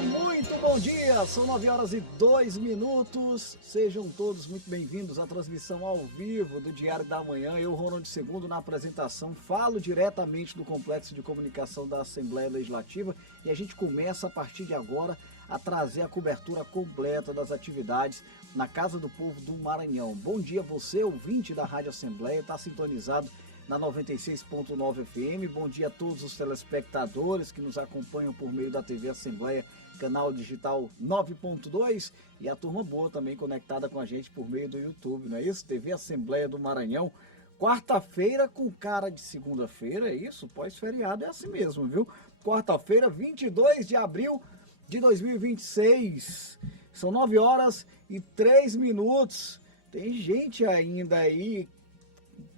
Muito bom dia, são 9h02. Sejam todos muito bem-vindos à transmissão ao vivo do Diário da Manhã. Eu, Ronald II, na apresentação, falo diretamente do Complexo de Comunicação da Assembleia Legislativa e a gente começa a partir de agora a trazer a cobertura completa das atividades na Casa do Povo do Maranhão. Bom dia você, ouvinte da Rádio Assembleia, está sintonizado na 96.9 FM. Bom dia a todos os telespectadores que nos acompanham por meio da TV Assembleia, canal digital 9.2, e a turma boa também conectada com a gente por meio do YouTube, não é isso? TV Assembleia do Maranhão, quarta-feira com cara de segunda-feira, é isso? Pós-feriado é assim mesmo, viu? Quarta-feira, 22 de abril de 2026, são 9h03. Tem gente ainda aí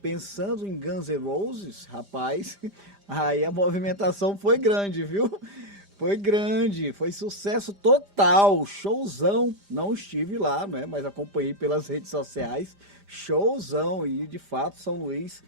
pensando em Guns N' Roses, rapaz, aí a movimentação foi grande, viu? Foi grande, foi sucesso total, showzão. Não estive lá, né, mas acompanhei pelas redes sociais, showzão. E de fato São Luís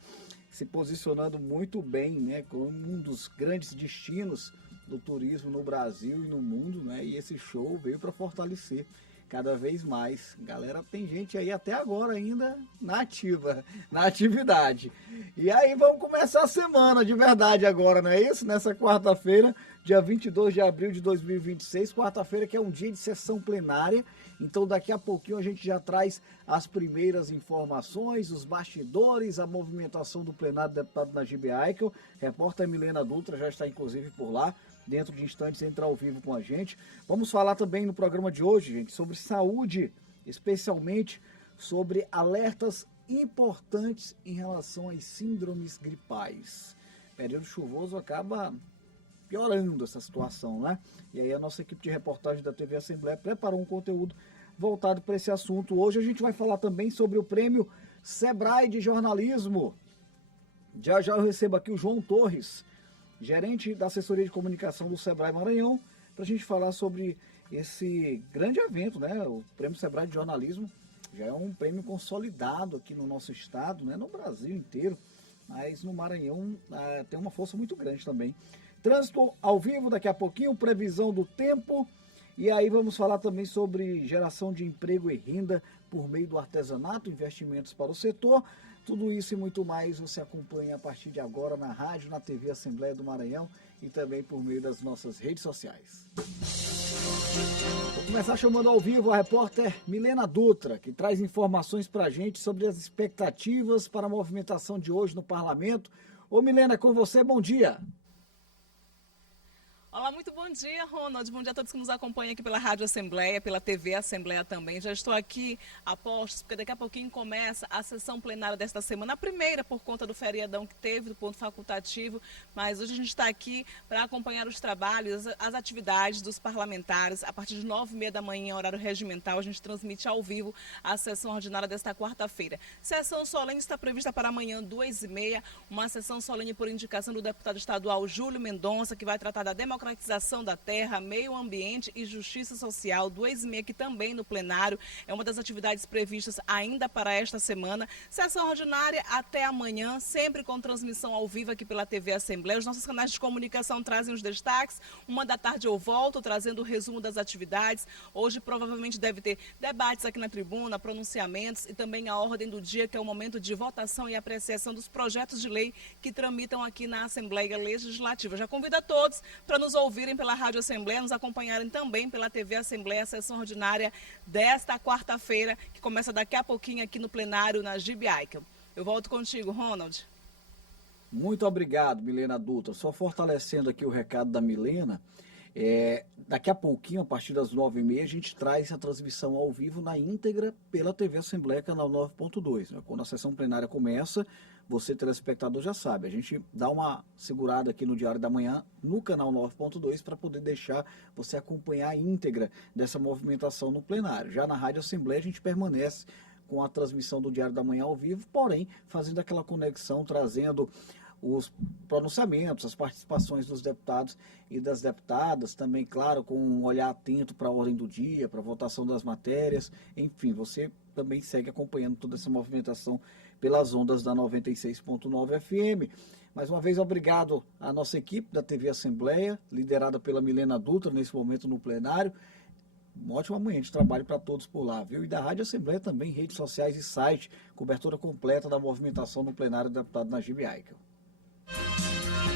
se posicionando muito bem, né, como um dos grandes destinos do turismo no Brasil e no mundo, né, e esse show veio para fortalecer cada vez mais. Galera, tem gente aí até agora ainda na ativa, na atividade. E aí vamos começar a semana de verdade agora, não é isso? Nessa quarta-feira, dia 22 de abril de 2026, quarta-feira que é um dia de sessão plenária. Então daqui a pouquinho a gente já traz as primeiras informações, os bastidores, a movimentação do plenário do deputado Najib Aikel. Repórter Milena Dutra já está inclusive por lá. Dentro de instantes entra ao vivo com a gente. Vamos falar também no programa de hoje, gente, sobre saúde, especialmente sobre alertas importantes em relação às síndromes gripais. O período chuvoso acaba piorando essa situação, né? E aí a nossa equipe de reportagem da TV Assembleia preparou um conteúdo voltado para esse assunto. Hoje a gente vai falar também sobre o prêmio Sebrae de jornalismo. Já eu recebo aqui o João Torres, gerente da assessoria de comunicação do Sebrae Maranhão, para a gente falar sobre esse grande evento, né? O Prêmio Sebrae de Jornalismo já é um prêmio consolidado aqui no nosso estado, né? No Brasil inteiro, mas no Maranhão tem uma força muito grande também. Trânsito ao vivo daqui a pouquinho, previsão do tempo, e aí vamos falar também sobre geração de emprego e renda por meio do artesanato, investimentos para o setor. Tudo isso e muito mais você acompanha a partir de agora na rádio, na TV Assembleia do Maranhão e também por meio das nossas redes sociais. Vou começar chamando ao vivo a repórter Milena Dutra, que traz informações para a gente sobre as expectativas para a movimentação de hoje no Parlamento. Ô Milena, com você, bom dia. Olá, muito bom dia, Ronald. Bom dia a todos que nos acompanham aqui pela Rádio Assembleia, pela TV Assembleia também. Já estou aqui a postos, porque daqui a pouquinho começa a sessão plenária desta semana, a primeira por conta do feriadão que teve, do ponto facultativo, mas hoje a gente está aqui para acompanhar os trabalhos, as atividades dos parlamentares. A partir de 9h30 da manhã, horário regimental, a gente transmite ao vivo a sessão ordinária desta quarta-feira. Sessão solene está prevista para amanhã, 2h30, uma sessão solene por indicação do deputado estadual Júlio Mendonça, que vai tratar da democratização da terra, meio ambiente e justiça social. 2h30 aqui também no plenário, é uma das atividades previstas ainda para esta semana. Sessão ordinária até amanhã, sempre com transmissão ao vivo aqui pela TV Assembleia. Os nossos canais de comunicação trazem os destaques. 1h da tarde eu volto trazendo o resumo das atividades. Hoje provavelmente deve ter debates aqui na tribuna, pronunciamentos e também a ordem do dia, que é o momento de votação e apreciação dos projetos de lei que tramitam aqui na Assembleia Legislativa. Já convido a todos para nos ouvirem pela Rádio Assembleia, nos acompanharem também pela TV Assembleia, a sessão ordinária desta quarta-feira, que começa daqui a pouquinho aqui no plenário Najib Aikel. Eu volto contigo, Ronald. Muito obrigado, Milena Dutra. Só fortalecendo aqui o recado da Milena, daqui a pouquinho, a partir das 9h30, a gente traz a transmissão ao vivo na íntegra pela TV Assembleia, canal 9.2. Né? Quando a sessão plenária começa, você, telespectador, já sabe, a gente dá uma segurada aqui no Diário da Manhã, no canal 9.2, para poder deixar você acompanhar a íntegra dessa movimentação no plenário. Já na Rádio Assembleia, a gente permanece com a transmissão do Diário da Manhã ao vivo, porém, fazendo aquela conexão, trazendo os pronunciamentos, as participações dos deputados e das deputadas, também, claro, com um olhar atento para a ordem do dia, para a votação das matérias, enfim, você também segue acompanhando toda essa movimentação pelas ondas da 96.9 FM. Mais uma vez, obrigado à nossa equipe da TV Assembleia, liderada pela Milena Dutra, nesse momento no plenário. Uma ótima manhã de trabalho para todos por lá, viu? E da Rádio Assembleia também, redes sociais e site, cobertura completa da movimentação no plenário do deputado Najib Aikel.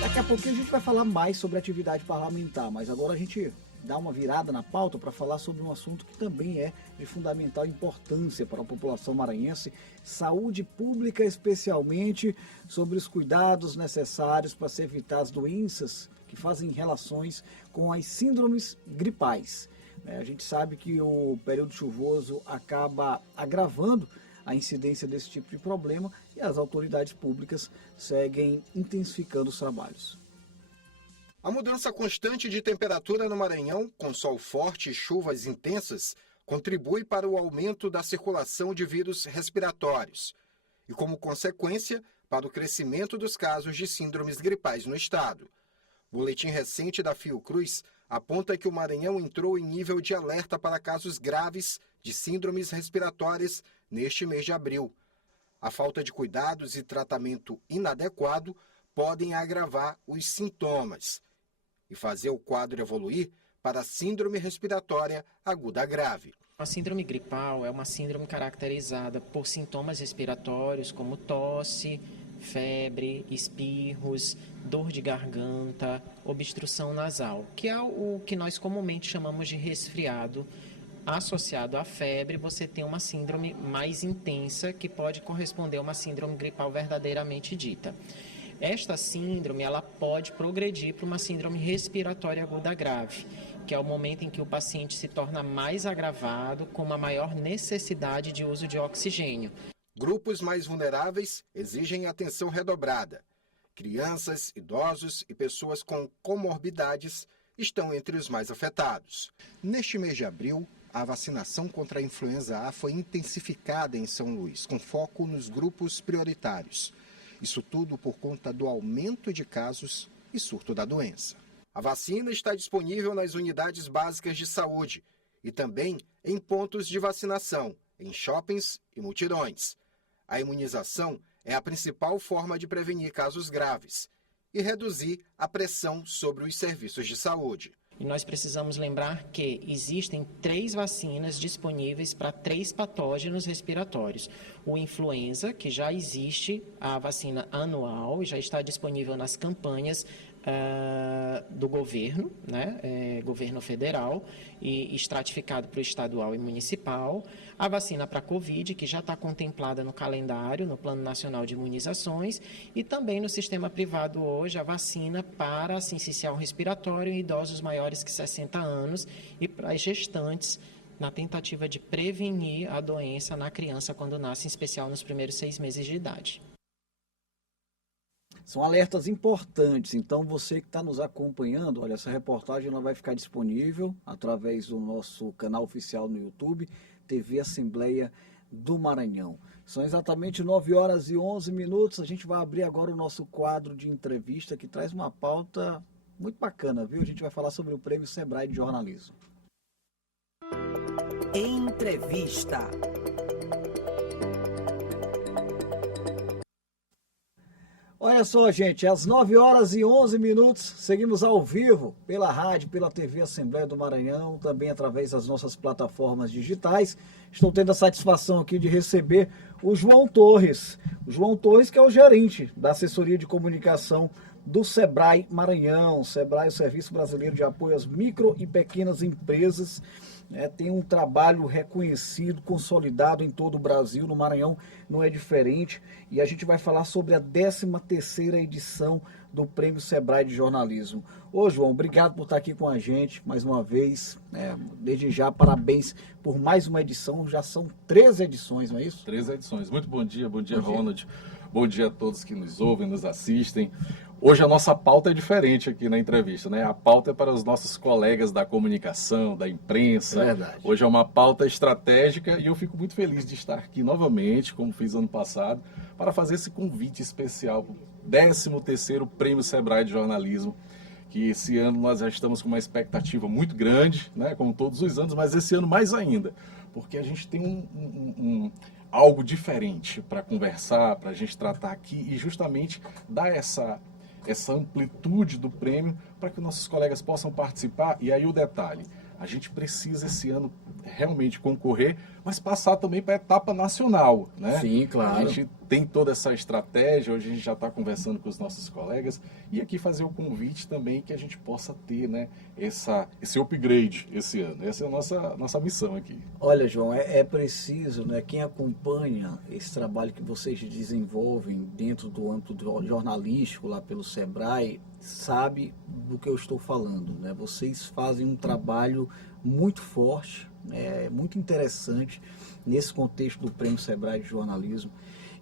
Daqui a pouquinho a gente vai falar mais sobre atividade parlamentar, mas agora a gente dá uma virada na pauta para falar sobre um assunto que também é de fundamental importância para a população maranhense, saúde pública, especialmente sobre os cuidados necessários para se evitar as doenças que fazem relações com as síndromes gripais. A gente sabe que o período chuvoso acaba agravando a incidência desse tipo de problema e as autoridades públicas seguem intensificando os trabalhos. A mudança constante de temperatura no Maranhão, com sol forte e chuvas intensas, contribui para o aumento da circulação de vírus respiratórios e, como consequência, para o crescimento dos casos de síndromes gripais no estado. O boletim recente da Fiocruz aponta que o Maranhão entrou em nível de alerta para casos graves de síndromes respiratórias neste mês de abril. A falta de cuidados e tratamento inadequado podem agravar os sintomas e fazer o quadro evoluir para a síndrome respiratória aguda grave. A síndrome gripal é uma síndrome caracterizada por sintomas respiratórios como tosse, febre, espirros, dor de garganta, obstrução nasal, que é o que nós comumente chamamos de resfriado. Associado à febre, você tem uma síndrome mais intensa que pode corresponder a uma síndrome gripal verdadeiramente dita. Esta síndrome ela pode progredir para uma síndrome respiratória aguda grave, que é o momento em que o paciente se torna mais agravado, com uma maior necessidade de uso de oxigênio. Grupos mais vulneráveis exigem atenção redobrada. Crianças, idosos e pessoas com comorbidades estão entre os mais afetados. Neste mês de abril, a vacinação contra a influenza A foi intensificada em São Luís, com foco nos grupos prioritários. Isso tudo por conta do aumento de casos e surto da doença. A vacina está disponível nas unidades básicas de saúde e também em pontos de vacinação, em shoppings e multidões. A imunização é a principal forma de prevenir casos graves e reduzir a pressão sobre os serviços de saúde. E nós precisamos lembrar que existem 3 vacinas disponíveis para 3 patógenos respiratórios. O influenza, que já existe, a vacina anual, e já está disponível nas campanhas do governo, né, governo federal, e estratificado para o estadual e municipal. A vacina para a Covid, que já está contemplada no calendário, no Plano Nacional de Imunizações, e também no sistema privado hoje, a vacina para sincicial respiratório em idosos maiores que 60 anos e para as gestantes, na tentativa de prevenir a doença na criança quando nasce, em especial nos primeiros 6 meses de idade. São alertas importantes, então você que está nos acompanhando, olha, essa reportagem ela vai ficar disponível através do nosso canal oficial no YouTube, TV Assembleia do Maranhão. São exatamente 9 horas e 11 minutos, a gente vai abrir agora o nosso quadro de entrevista que traz uma pauta muito bacana, viu? A gente vai falar sobre o Prêmio Sebrae de Jornalismo. Entrevista. Olha só, gente, às 9 horas e 11 minutos, seguimos ao vivo pela rádio, pela TV Assembleia do Maranhão, também através das nossas plataformas digitais. Estou tendo a satisfação aqui de receber o João Torres. O João Torres, que é o gerente da assessoria de comunicação do Sebrae Maranhão. Sebrae, o Serviço Brasileiro de Apoio às Micro e Pequenas Empresas. Tem um trabalho reconhecido, consolidado em todo o Brasil, no Maranhão não é diferente, e a gente vai falar sobre a 13ª edição do Prêmio Sebrae de Jornalismo. Ô João, obrigado por estar aqui com a gente mais uma vez, desde já parabéns por mais uma edição, já são 13 edições, não é isso? 13 edições, muito bom dia Ronald, bom dia a todos que nos ouvem, nos assistem. Hoje a nossa pauta é diferente aqui na entrevista, né? A pauta é para os nossos colegas da comunicação, da imprensa. É verdade. Hoje é uma pauta estratégica e eu fico muito feliz de estar aqui novamente, como fiz ano passado, para fazer esse convite especial para o 13º Prêmio Sebrae de Jornalismo, que esse ano nós já estamos com uma expectativa muito grande, né? Como todos os anos, mas esse ano mais ainda, porque a gente tem algo diferente para conversar, para a gente tratar aqui e justamente dar essa amplitude do prêmio para que nossos colegas possam participar. E aí o detalhe, a gente precisa esse ano realmente concorrer, mas passar também para a etapa nacional, né? Sim, claro. A gente tem toda essa estratégia, hoje a gente já está conversando com os nossos colegas e aqui fazer o convite também que a gente possa ter, né, esse upgrade esse ano. Essa é a nossa missão aqui. Olha, João, é preciso, né, quem acompanha esse trabalho que vocês desenvolvem dentro do âmbito jornalístico lá pelo Sebrae, sabe do que eu estou falando, né? Vocês fazem um trabalho muito forte, muito interessante nesse contexto do Prêmio Sebrae de Jornalismo.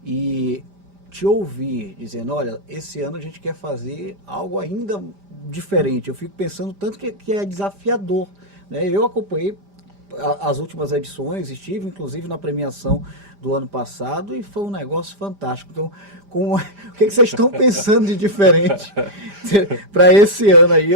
E te ouvir dizendo, olha, esse ano a gente quer fazer algo ainda diferente. Eu fico pensando tanto que é desafiador, né? Eu acompanhei as últimas edições, estive inclusive na premiação do ano passado e foi um negócio fantástico. Então, o que vocês estão pensando de diferente para esse ano aí?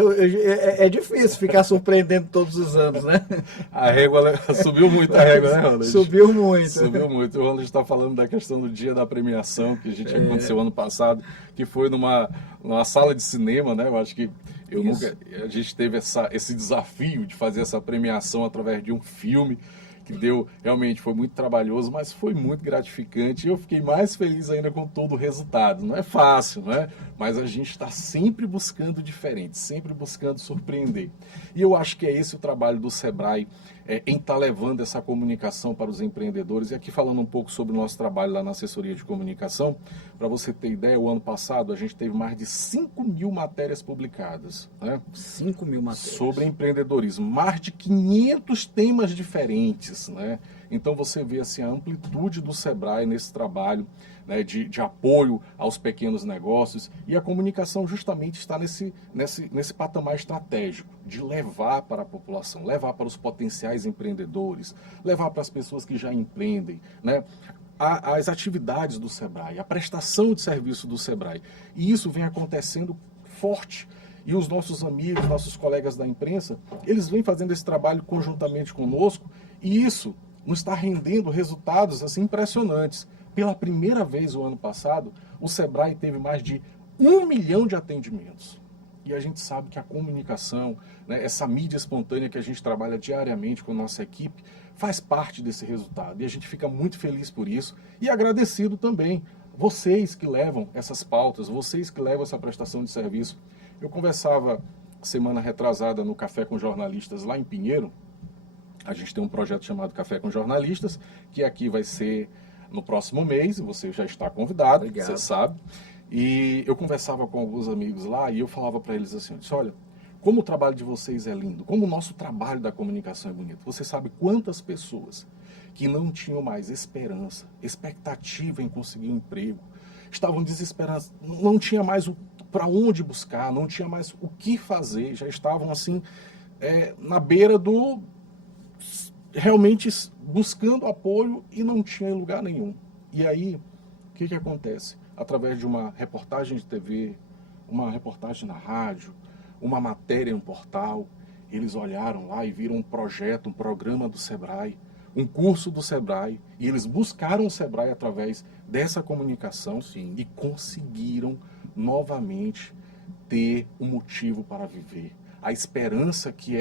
É difícil ficar surpreendendo todos os anos, né? A régua subiu muito, a régua, né, Ronald? Subiu muito. Subiu muito. O Ronald está falando da questão do dia da premiação, que a gente aconteceu ano passado, que foi numa sala de cinema, né? Eu acho que a gente teve esse desafio de fazer essa premiação através de um filme, que realmente foi muito trabalhoso, mas foi muito gratificante. E eu fiquei mais feliz ainda com todo o resultado. Não é fácil, né? Mas a gente está sempre buscando diferente, sempre buscando surpreender. E eu acho que é esse o trabalho do Sebrae, em estar levando essa comunicação para os empreendedores. E aqui falando um pouco sobre o nosso trabalho lá na assessoria de comunicação, para você ter ideia, o ano passado a gente teve mais de 5.000 matérias publicadas, né? 5.000 matérias. Sobre empreendedorismo, mais de 500 temas diferentes, né? Então você vê assim, a amplitude do Sebrae nesse trabalho, né, de apoio aos pequenos negócios, e a comunicação justamente está nesse patamar estratégico de levar para a população, levar para os potenciais empreendedores, levar para as pessoas que já empreendem, né, as atividades do Sebrae, a prestação de serviço do Sebrae. E isso vem acontecendo forte. E os nossos amigos, nossos colegas da imprensa, eles vêm fazendo esse trabalho conjuntamente conosco, e isso nos está rendendo resultados assim, impressionantes. Pela primeira vez o ano passado, o Sebrae teve mais de 1 milhão de atendimentos. E a gente sabe que a comunicação, né, essa mídia espontânea que a gente trabalha diariamente com a nossa equipe, faz parte desse resultado. E a gente fica muito feliz por isso e agradecido também. Vocês que levam essas pautas, vocês que levam essa prestação de serviço. Eu conversava semana retrasada no Café com Jornalistas lá em Pinheiro. A gente tem um projeto chamado Café com Jornalistas, que aqui vai ser no próximo mês, você já está convidado, Obrigado. Você sabe. E eu conversava com alguns amigos lá e eu falava para eles assim, eu disse, olha, como o trabalho de vocês é lindo, como o nosso trabalho da comunicação é bonito. Você sabe quantas pessoas que não tinham mais esperança, expectativa em conseguir um emprego, estavam desesperados, não tinha mais para onde buscar, não tinha mais o que fazer, já estavam assim, na beira do... realmente buscando apoio e não tinha em lugar nenhum. E aí, o que acontece? Através de uma reportagem de TV, uma reportagem na rádio, uma matéria em um portal, eles olharam lá e viram um projeto, um programa do Sebrae, um curso do Sebrae, e eles buscaram o Sebrae através dessa comunicação. Sim. E conseguiram novamente ter um motivo para viver. A esperança que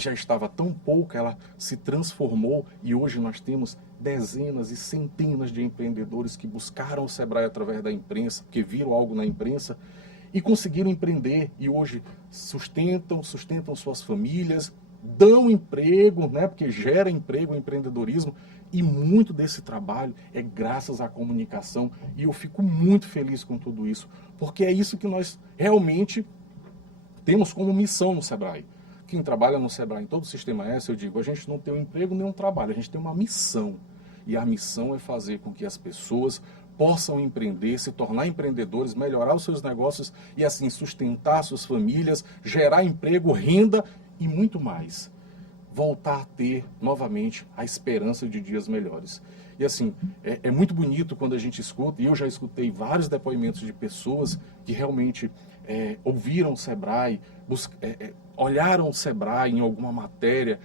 já estava tão pouca, ela se transformou e hoje nós temos dezenas e centenas de empreendedores que buscaram o Sebrae através da imprensa, que viram algo na imprensa e conseguiram empreender e hoje sustentam suas famílias, dão emprego, né, porque gera emprego, empreendedorismo, e muito desse trabalho é graças à comunicação e eu fico muito feliz com tudo isso, porque é isso que nós realmente temos como missão no Sebrae. Quem trabalha no Sebrae, em todo o Sistema S, eu digo, a gente não tem um emprego nem um trabalho, a gente tem uma missão. E a missão é fazer com que as pessoas possam empreender, se tornar empreendedores, melhorar os seus negócios e assim sustentar suas famílias, gerar emprego, renda e muito mais. Voltar a ter novamente a esperança de dias melhores. E assim, é muito bonito quando a gente escuta, e eu já escutei vários depoimentos de pessoas que realmente ouviram o Sebrae, olharam o Sebrae em alguma matéria,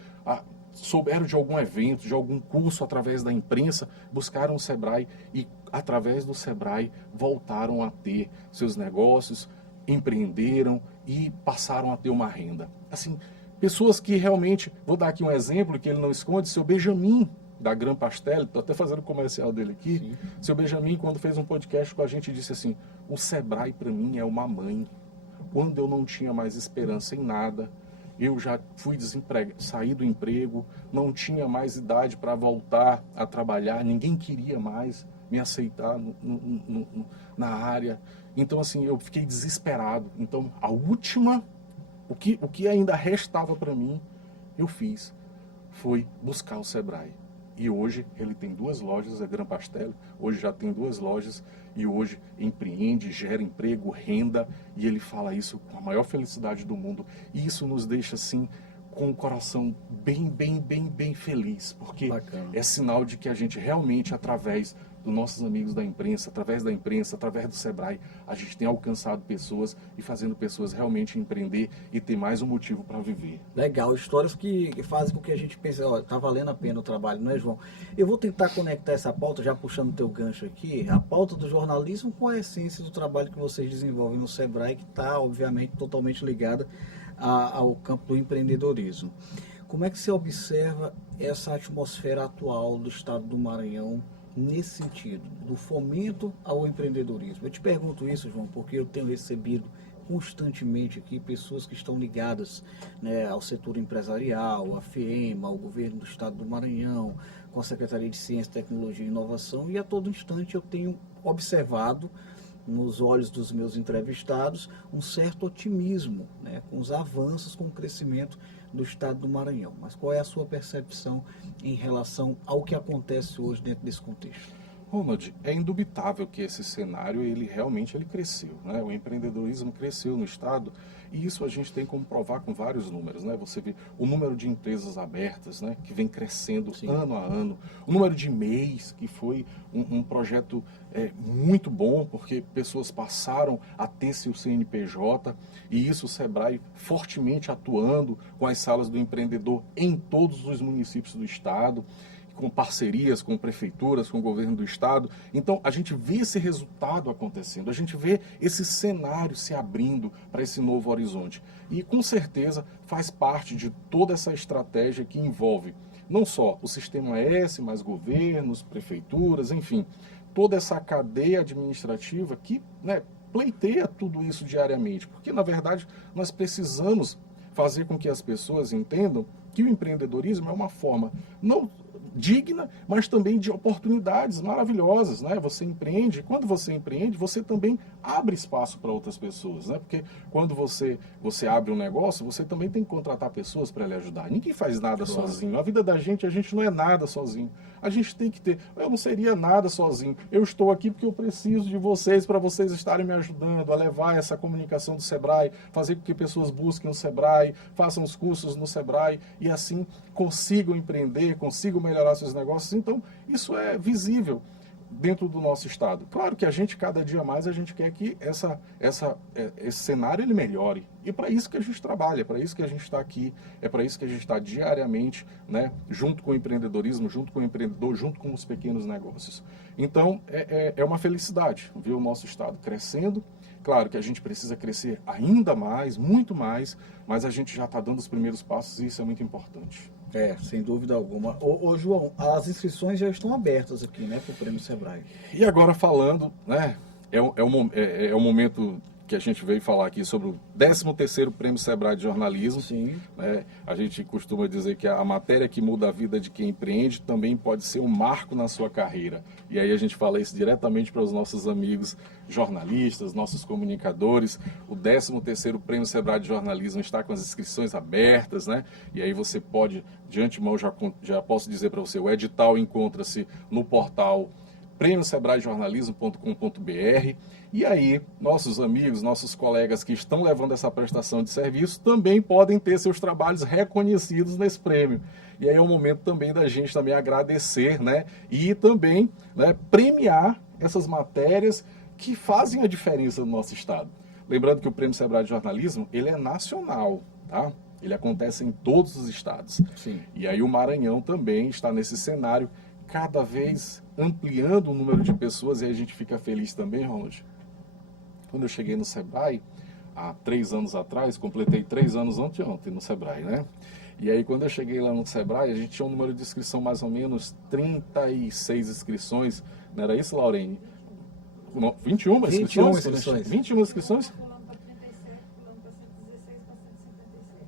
souberam de algum evento, de algum curso através da imprensa, buscaram o Sebrae e, através do Sebrae, voltaram a ter seus negócios, empreenderam e passaram a ter uma renda. Assim, pessoas que realmente, vou dar aqui um exemplo que ele não esconde, seu Benjamin, da Gran Pastel, estou até fazendo o comercial dele aqui. Sim. Seu Benjamin, quando fez um podcast com a gente, disse assim: o Sebrae para mim é uma mãe. Quando eu não tinha mais esperança em nada, eu já fui desempregado, saí do emprego, não tinha mais idade para voltar a trabalhar, ninguém queria mais me aceitar na área. Então, assim, eu fiquei desesperado. Então, a última, o que ainda restava para mim, eu fiz, foi buscar o Sebrae. E hoje ele tem 2 lojas, a Gran Pastel, hoje já tem 2 lojas e hoje empreende, gera emprego, renda, e ele fala isso com a maior felicidade do mundo. E isso nos deixa, assim, com o coração bem feliz, porque bacana. É sinal de que a gente realmente, através dos nossos amigos da imprensa, através do Sebrae, a gente tem alcançado pessoas e fazendo pessoas realmente empreender e ter mais um motivo para viver. Legal, histórias que fazem com que a gente pense, ó, tá valendo a pena o trabalho, não é, João? Eu vou tentar conectar essa pauta, já puxando o teu gancho aqui, a pauta do jornalismo com a essência do trabalho que vocês desenvolvem no Sebrae, que está, obviamente, totalmente ligada ao campo do empreendedorismo. Como é que você observa essa atmosfera atual do estado do Maranhão nesse sentido, do fomento ao empreendedorismo? Eu te pergunto isso, João, porque eu tenho recebido constantemente aqui pessoas que estão ligadas, né, ao setor empresarial, à FEMA, ao governo do estado do Maranhão, com a Secretaria de Ciência, Tecnologia e Inovação, e a todo instante eu tenho observado, nos olhos dos meus entrevistados, um certo otimismo, né, com os avanços, com o crescimento do estado do Maranhão. Mas qual é a sua percepção em relação ao que acontece hoje dentro desse contexto? Ronald, é indubitável que esse cenário ele realmente cresceu, né? O empreendedorismo cresceu no estado e isso a gente tem como provar com vários números, né? Você vê o número de empresas abertas, né, que vem crescendo Sim. ano a ano, o número de MEIs, que foi um projeto muito bom, porque pessoas passaram a ter seu CNPJ e isso o Sebrae fortemente atuando com as salas do empreendedor em todos os municípios do estado, com parcerias com prefeituras, com o governo do estado. Então, a gente vê esse resultado acontecendo, a gente vê esse cenário se abrindo para esse novo horizonte. E, com certeza, faz parte de toda essa estratégia que envolve não só o Sistema S, mas governos, prefeituras, enfim, toda essa cadeia administrativa que, né, pleiteia tudo isso diariamente, porque, na verdade, nós precisamos fazer com que as pessoas entendam que o empreendedorismo é uma forma não digna, mas também de oportunidades maravilhosas, né? Você empreende, quando você empreende, você também abre espaço para outras pessoas, né? Porque quando você abre um negócio, você também tem que contratar pessoas para lhe ajudar. Ninguém faz nada sozinho. A vida da gente, a gente não é nada sozinho. A gente tem que ter, eu não seria nada sozinho. Eu estou aqui porque eu preciso de vocês, para vocês estarem me ajudando a levar essa comunicação do Sebrae, fazer com que pessoas busquem o Sebrae, façam os cursos no Sebrae e assim consigam empreender, consigam melhorar seus negócios. Então, isso é visível dentro do nosso estado. Claro que a gente, cada dia mais, a gente quer que esse cenário ele melhore. E para isso que a gente trabalha, é para isso que a gente está aqui, é para isso que a gente está diariamente, né, junto com o empreendedorismo, junto com o empreendedor, junto com os pequenos negócios. Então, é uma felicidade ver o nosso estado crescendo. Claro que a gente precisa crescer ainda mais, muito mais, mas a gente já está dando os primeiros passos e isso é muito importante. Sem dúvida alguma. Ô João, as inscrições já estão abertas aqui, né, para o Prêmio Sebrae. E agora falando, né, é o momento que a gente veio falar aqui sobre o 13º Prêmio Sebrae de Jornalismo. Sim. Né? A gente costuma dizer que a matéria que muda a vida de quem empreende também pode ser um marco na sua carreira. E aí a gente fala isso diretamente para os nossos amigos jornalistas, nossos comunicadores. O 13º Prêmio Sebrae de Jornalismo está com as inscrições abertas, né? E aí você pode, de antemão, já posso dizer para você, o edital encontra-se no portal prêmiosebraejornalismo.com.br. E aí, nossos amigos, nossos colegas que estão levando essa prestação de serviço também podem ter seus trabalhos reconhecidos nesse prêmio. E aí é o momento também da gente também agradecer, né? E também, né, premiar essas matérias que fazem a diferença no nosso estado. Lembrando que o Prêmio Sebrae de Jornalismo, ele é nacional, tá? Ele acontece em todos os estados. Sim. E aí o Maranhão também está nesse cenário, cada vez ampliando o número de pessoas, e aí a gente fica feliz também, Ronald. Quando eu cheguei no Sebrae, há 3 anos atrás, completei 3 anos ontem no Sebrae, né? E aí quando eu cheguei lá no Sebrae, a gente tinha um número de inscrição mais ou menos 36 inscrições, não era isso, Laurene? 21 inscrições? 21 inscrições?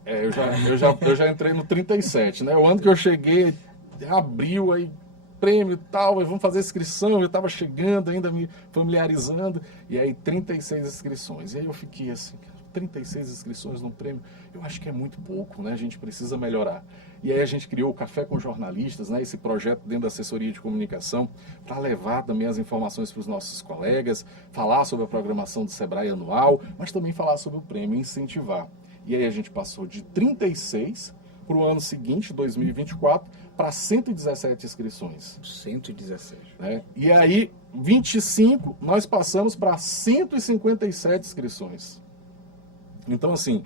Eu já entrei no 37, né? O ano que eu cheguei, abriu aí prêmio e tal, vamos fazer inscrição, eu estava chegando, ainda me familiarizando, e aí 36 inscrições. E aí eu fiquei assim, 36 inscrições num prêmio, eu acho que é muito pouco, né? A gente precisa melhorar. E aí a gente criou o Café com Jornalistas, né? Esse projeto dentro da assessoria de comunicação, para levar também as informações para os nossos colegas, falar sobre a programação do Sebrae anual, mas também falar sobre o prêmio e incentivar. E aí a gente passou de 36 para o ano seguinte, 2024, para 117 inscrições. 117. Né? E aí, 25, nós passamos para 157 inscrições. Então, assim,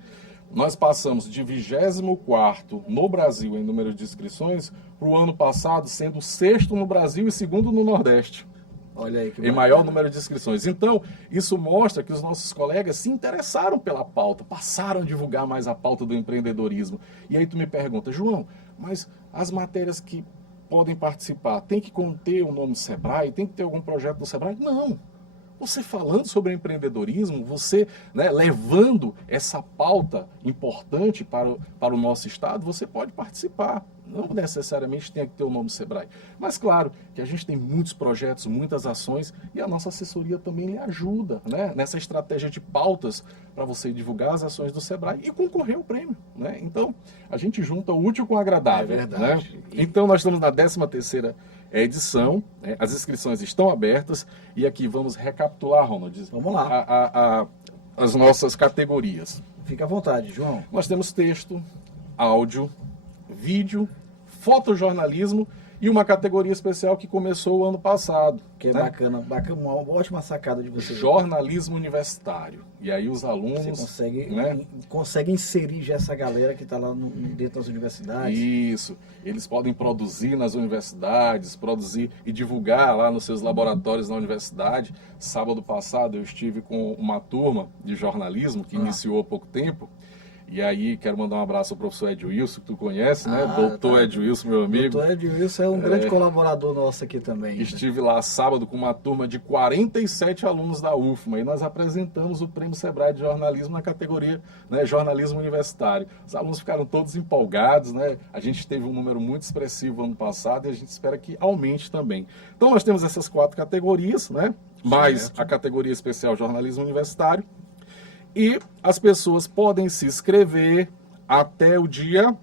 nós passamos de 24º no Brasil em número de inscrições para o ano passado sendo 6º no Brasil e 2º no Nordeste. Olha aí que em maior número de inscrições. Então, isso mostra que os nossos colegas se interessaram pela pauta, passaram a divulgar mais a pauta do empreendedorismo. E aí tu me pergunta, João, mas as matérias que podem participar, tem que conter o nome Sebrae, tem que ter algum projeto do Sebrae? Não. Você falando sobre empreendedorismo, você, né, levando essa pauta importante para o nosso estado, você pode participar. Não necessariamente tem que ter o nome Sebrae. Mas claro que a gente tem muitos projetos, muitas ações, e a nossa assessoria também lhe ajuda, né, nessa estratégia de pautas para você divulgar as ações do Sebrae e concorrer ao prêmio. Né? Então, a gente junta o útil com o agradável. É verdade. Né? Então, nós estamos na 13ª edição, né? As inscrições estão abertas, e aqui vamos recapitular, Ronald. Vamos lá. As nossas categorias. Fica à vontade, João. Nós temos texto, áudio, vídeo, fotojornalismo e uma categoria especial que começou o ano passado. Que é, né? Bacana, uma ótima sacada de vocês. Jornalismo universitário. E aí os alunos... Você consegue inserir já essa galera que está lá dentro das universidades. Isso. Eles podem produzir nas universidades, produzir e divulgar lá nos seus laboratórios na universidade. Sábado passado eu estive com uma turma de jornalismo que iniciou há pouco tempo. E aí, quero mandar um abraço ao professor Ed Wilson, que tu conhece, né? Doutor Ed Wilson, meu amigo. Doutor Ed Wilson é um grande colaborador nosso aqui também. Estive lá sábado com uma turma de 47 alunos da UFMA e nós apresentamos o Prêmio Sebrae de Jornalismo na categoria, né, Jornalismo Universitário. Os alunos ficaram todos empolgados, né? A gente teve um número muito expressivo ano passado e a gente espera que aumente também. Então, nós temos essas 4 categorias, né? Mais a categoria especial Jornalismo Universitário. E as pessoas podem se inscrever até o dia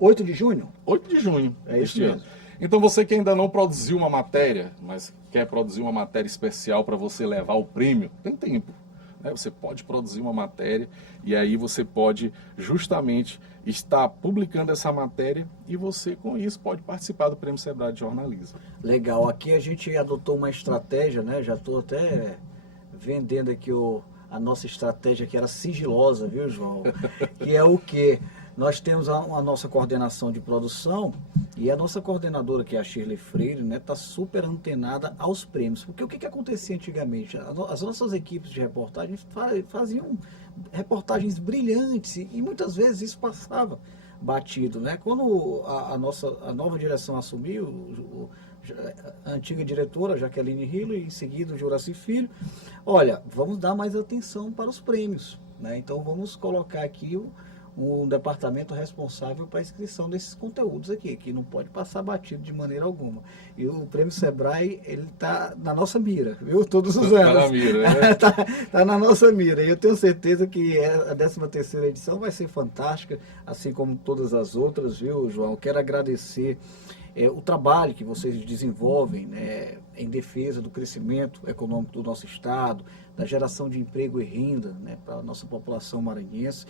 8 de junho? 8 de junho. É isso mesmo. Então você que ainda não produziu uma matéria, mas quer produzir uma matéria especial para você levar o prêmio, tem tempo. Né? Você pode produzir uma matéria e aí você pode justamente estar publicando essa matéria e você com isso pode participar do Prêmio Sebrae de Jornalismo. Legal. Aqui a gente adotou uma estratégia, né? Já estou até vendendo aqui a nossa estratégia, que era sigilosa, viu, João? Que é o quê? Nós temos a nossa coordenação de produção e a nossa coordenadora, que é a Shirley Freire, né, está super antenada aos prêmios. Porque o que acontecia antigamente? As nossas equipes de reportagem faziam reportagens brilhantes e muitas vezes isso passava batido, né? Quando a nova direção assumiu, a antiga diretora, Jaqueline Hilo, e em seguida o Juraci Filho, olha, vamos dar mais atenção para os prêmios, né? Então vamos colocar aqui um departamento responsável para a inscrição desses conteúdos aqui, que não pode passar batido de maneira alguma. E o Prêmio Sebrae, ele está na nossa mira, viu? Todos os anos. Está na mira, né? Tá na nossa mira. E eu tenho certeza que a 13ª edição vai ser fantástica, assim como todas as outras, viu, João? Quero agradecer o trabalho que vocês desenvolvem, né, em defesa do crescimento econômico do nosso estado, da geração de emprego e renda, né, para a nossa população maranhense,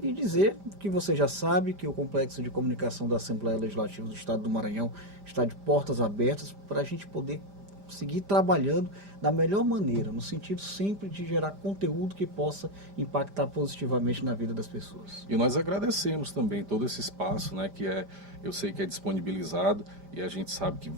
e dizer que você já sabe que o Complexo de Comunicação da Assembleia Legislativa do Estado do Maranhão está de portas abertas para a gente poder seguir trabalhando da melhor maneira, no sentido sempre de gerar conteúdo que possa impactar positivamente na vida das pessoas. E nós agradecemos também todo esse espaço, né, eu sei que é disponibilizado, e a gente sabe que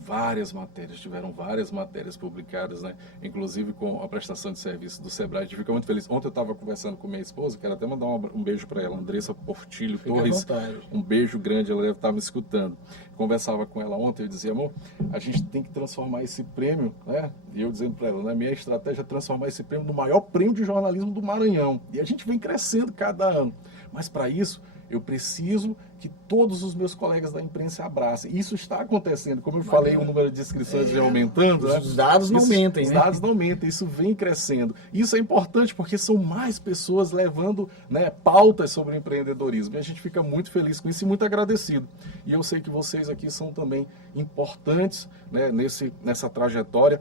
tiveram várias matérias publicadas, né, inclusive com a prestação de serviço do Sebrae. A gente fica muito feliz. Ontem eu estava conversando com minha esposa, quero até mandar um beijo para ela, Andressa Portilho Torres. Um beijo grande, ela deve estar me escutando. Conversava com ela ontem, eu dizia, amor, a gente tem que transformar esse prêmio, né? E eu dizendo para ela, né, minha estratégia é transformar esse prêmio no maior prêmio de jornalismo do Maranhão. E a gente vem crescendo cada ano. Mas para isso, eu preciso que todos os meus colegas da imprensa abracem. Isso está acontecendo. Como eu falei, o número de inscrições vem aumentando. Os dados não aumentam, Os dados não aumentam, isso vem crescendo. Isso é importante porque são mais pessoas levando, né, pautas sobre o empreendedorismo. E a gente fica muito feliz com isso e muito agradecido. E eu sei que vocês aqui são também importantes, né, nessa trajetória.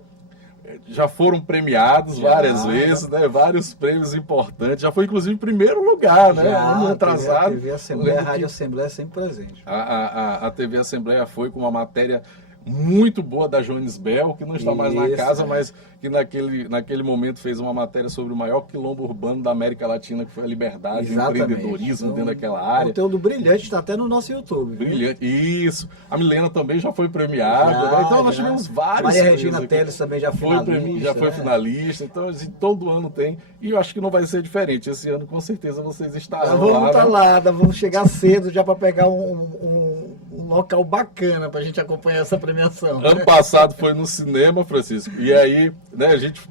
Já foram premiados várias vezes, né? Vários prêmios importantes. Já foi, inclusive, primeiro lugar, né? Ano atrasado. A TV Assembleia, a Rádio Assembleia é sempre presente. A TV Assembleia foi com uma matéria muito boa da Jones Bell, que não está mais na casa, mas que naquele momento fez uma matéria sobre o maior quilombo urbano da América Latina, que foi a liberdade, o empreendedorismo dentro daquela área. Conteúdo brilhante, está até no nosso YouTube. Brilhante, isso. A Milena também já foi premiada, né? Então nós tivemos vários. Maria Regina Teles também já foi finalista. Já foi finalista, então todo ano tem. E eu acho que não vai ser diferente. Esse ano, com certeza, vocês estarão lá. Vamos estar lá, vamos chegar cedo já para pegar um local bacana para a gente acompanhar essa premiação. Ano passado foi no cinema, Francisco, e aí, né, a gente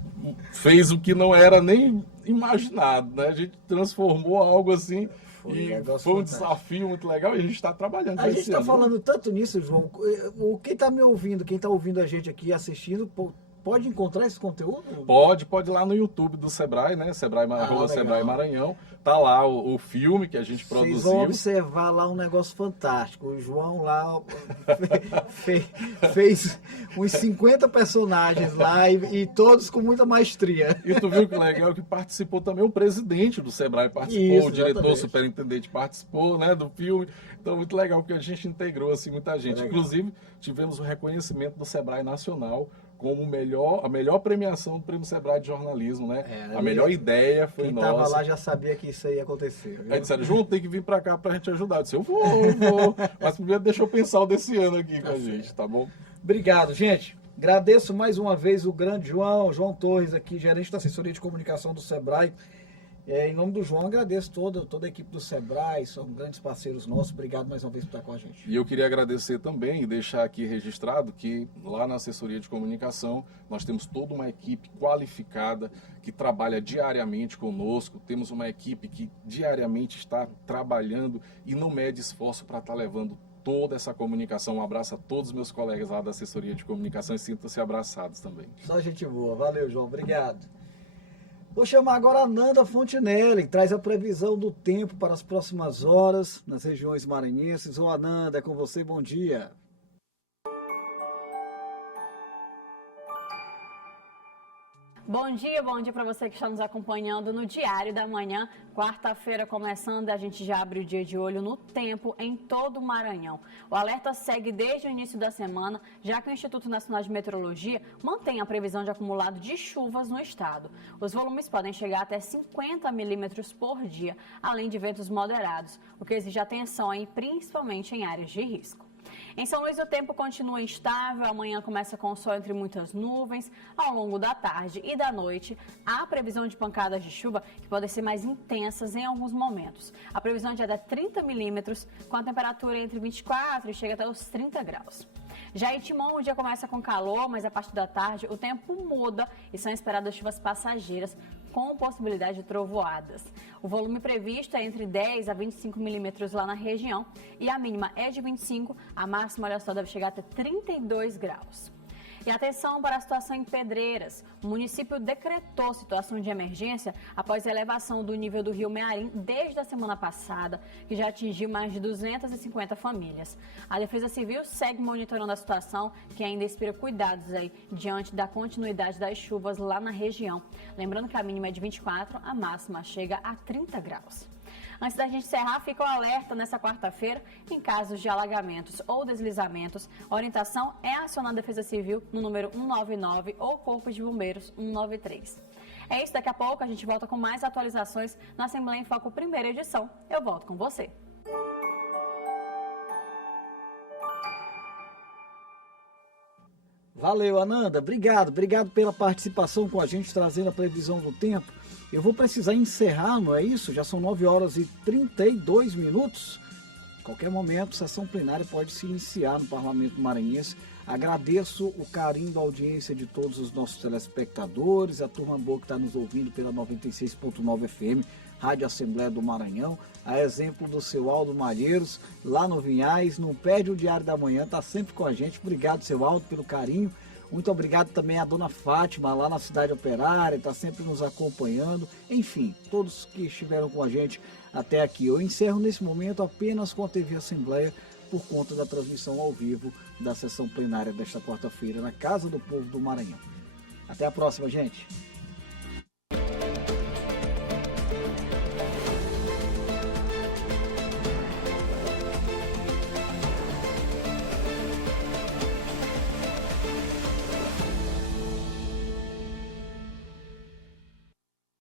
fez o que não era nem imaginado, né? A gente transformou algo assim. Foi um desafio muito legal e a gente está trabalhando. A gente está falando tanto nisso, João. Quem está me ouvindo, quem está ouvindo a gente aqui assistindo, pode encontrar esse conteúdo? Pode ir lá no YouTube do Sebrae, né? Sebrae Maranhão. Tá lá o filme que a gente produziu. Vocês vão observar lá um negócio fantástico. O João lá fez uns 50 personagens lá e todos com muita maestria. E tu viu que legal que participou também o presidente do Sebrae, participou, o diretor, superintendente participou, né, do filme. Então, muito legal, porque a gente integrou assim muita gente. Inclusive, tivemos o reconhecimento do Sebrae Nacional como a melhor premiação do Prêmio Sebrae de Jornalismo, né? A melhor ideia foi nossa. Quem estava lá já sabia que isso ia acontecer. Aí disseram, João, tem que vir para cá para a gente ajudar. Eu disse, eu vou. Mas primeiro deixa eu pensar o desse ano aqui com a gente, tá bom? Obrigado, gente. Agradeço mais uma vez o grande João Torres aqui, gerente da assessoria de comunicação do Sebrae. Em nome do João, agradeço toda a equipe do Sebrae, são grandes parceiros nossos. Obrigado mais uma vez por estar com a gente. E eu queria agradecer também e deixar aqui registrado que lá na assessoria de comunicação nós temos toda uma equipe qualificada que trabalha diariamente conosco. Temos uma equipe que diariamente está trabalhando e não mede esforço para estar levando toda essa comunicação. Um abraço a todos os meus colegas lá da assessoria de comunicação e sintam-se abraçados também. Só gente boa. Valeu, João. Obrigado. Vou chamar agora a Nanda Fontinelli, que traz a previsão do tempo para as próximas horas nas regiões maranhenses. Ô, Nanda, é com você, bom dia. Bom dia para você que está nos acompanhando no Diário da Manhã. Quarta-feira começando, a gente já abre o dia de olho no tempo em todo o Maranhão. O alerta segue desde o início da semana, já que o Instituto Nacional de Meteorologia mantém a previsão de acumulado de chuvas no estado. Os volumes podem chegar até 50 milímetros por dia, além de ventos moderados, o que exige atenção aí, principalmente em áreas de risco. Em São Luís, o tempo continua instável, amanhã começa com sol entre muitas nuvens. Ao longo da tarde e da noite, há previsão de pancadas de chuva que podem ser mais intensas em alguns momentos. A previsão é de até 30 milímetros, com a temperatura entre 24 e chega até os 30 graus. Já em Timon, o dia começa com calor, mas a partir da tarde o tempo muda e são esperadas chuvas passageiras com possibilidade de trovoadas. O volume previsto é entre 10 a 25 milímetros lá na região e a mínima é de 25, a máxima, olha só, deve chegar até 32 graus. E atenção para a situação em Pedreiras. O município decretou situação de emergência após a elevação do nível do rio Mearim desde a semana passada, que já atingiu mais de 250 famílias. A Defesa Civil segue monitorando a situação, que ainda inspira cuidados aí diante da continuidade das chuvas lá na região. Lembrando que a mínima é de 24, a máxima chega a 30 graus. Antes da gente encerrar, fica o alerta nessa quarta-feira, em casos de alagamentos ou deslizamentos, a orientação é acionar a Defesa Civil no número 199 ou Corpo de Bombeiros 193. É isso, daqui a pouco a gente volta com mais atualizações na Assembleia em Foco, primeira edição. Eu volto com você. Valeu, Ananda. Obrigado pela participação com a gente, trazendo a previsão do tempo. Eu vou precisar encerrar, não é isso? Já são 9 horas e 32 minutos. Qualquer momento, sessão plenária pode se iniciar no Parlamento Maranhense. Agradeço o carinho da audiência de todos os nossos telespectadores, a turma boa que está nos ouvindo pela 96.9 FM, Rádio Assembleia do Maranhão, a exemplo do seu Aldo Malheiros, lá no Vinhais, não perde o Diário da Manhã, está sempre com a gente. Obrigado, seu Aldo, pelo carinho. Muito obrigado também à dona Fátima, lá na Cidade Operária, está sempre nos acompanhando. Enfim, todos que estiveram com a gente até aqui. Eu encerro nesse momento apenas com a TV Assembleia, por conta da transmissão ao vivo da sessão plenária desta quarta-feira na Casa do Povo do Maranhão. Até a próxima, gente!